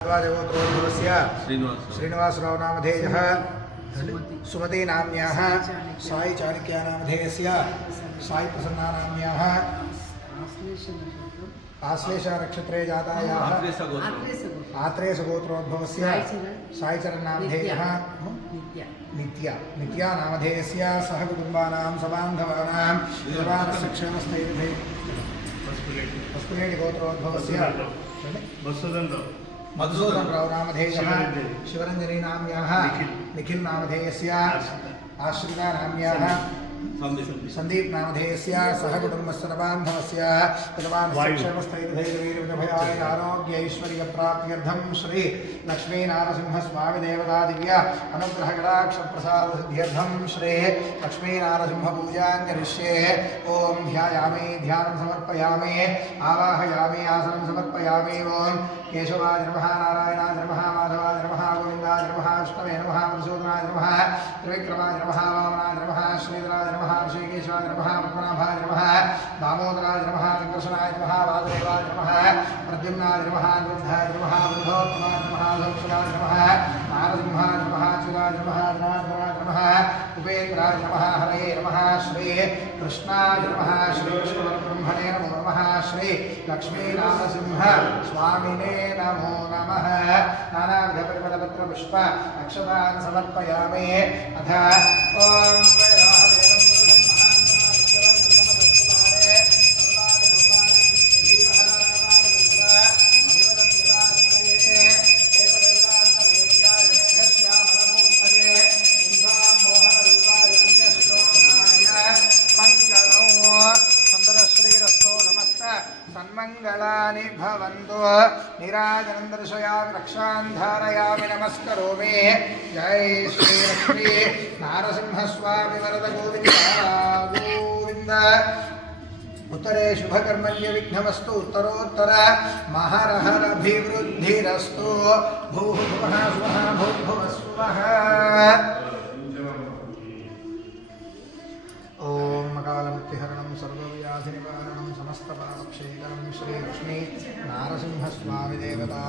देवोत्रोद्भवस्य श्रीनिवासराव नामधेयः सुमती नाम्न्याः साई चाणक्या नामधेयस्य साई प्रसन्ना नाम्न्याः आश्लेष नक्षत्रे जातायाः आत्रेयसगोत्रोद्भवस्य साईचरण नामधेयः नित्या नामधेयस्य सह कुटुम्बानां सबान्धवानां निर्वाणस्य क्षेमस्थैर्यैः पस्पुलेटि गोत्रोद्भवस्य मधुसूदन राव नामधेयः शिवरंजनी नाम्न्याः निखिल नामधेयस्य आश्रिता नाम्न्याः संदीप नामधेयस्य सह कुटुम्बस्य नवान्धवस्य क्षेमस्थैर्यैर्वीर्यभयाय आरोग्य ऐश्वर्य प्राप्त्यर्थं श्री लक्ष्मी नारसिंह स्वामी देवता दिव्य अनुग्रह कटाक्ष प्रसाद सिद्ध्यर्थं श्री लक्ष्मी नारसिंह पूजां करिष्ये। ओम ध्यायामि ध्यानं समर्पयामि आवाहयामि आसनं समर्पयामि। ओम केशवाय नमः नारायणाय नमः माधवाय नमः गोविन्दाय नमः विष्णवे नमः मधुसूदनाय नमः त्रिविक्रमाय नमः वामनाय नमः श्रीधराय नमः ऋषिकेशाय नमः पद्मनाभाय नमः दामोदराय नमः संकर्षणाय नमः वासुदेवाय नमः प्रद्युम्नाय नमः अनिरुद्धाय नमः बुद्धोत्तमाय नमः सौक्षराय नमः नारसिंहाय नमः अच्युताय नमः जनार्दनाय नमः उपेन्द्राय नमः हरये नमः श्री कृष्णाय नमः श्री विष्णुब्रह्मणे नमो नमः श्री लक्ष्मी नारसिंह स्वामिने नमो नमः। नानाविधपरिमलपत्रपुष्प अक्षतान् समर्पयामि। अथ ओम सन्मंगलानि भवन्तु। निराजनं दर्शयामि रक्षान् धारयामि नमस्करोमि। जय श्री लक्ष्मी नारसिंह स्वामी वरद गोविंद गोविंद। उत्तरे शुभकर्मण्य विघ्नमस्तु उत्तरोत्तर महरहरभिवृद्धिरस्तु। भूः भुवः स्वः भूर्भुवः स्वः। ओम मकालमृत्युहरणं सर्वव्याधिनिवारणं समस्तपापक्षेकरं श्री लक्ष्मी नारसिंह स्वामी देवता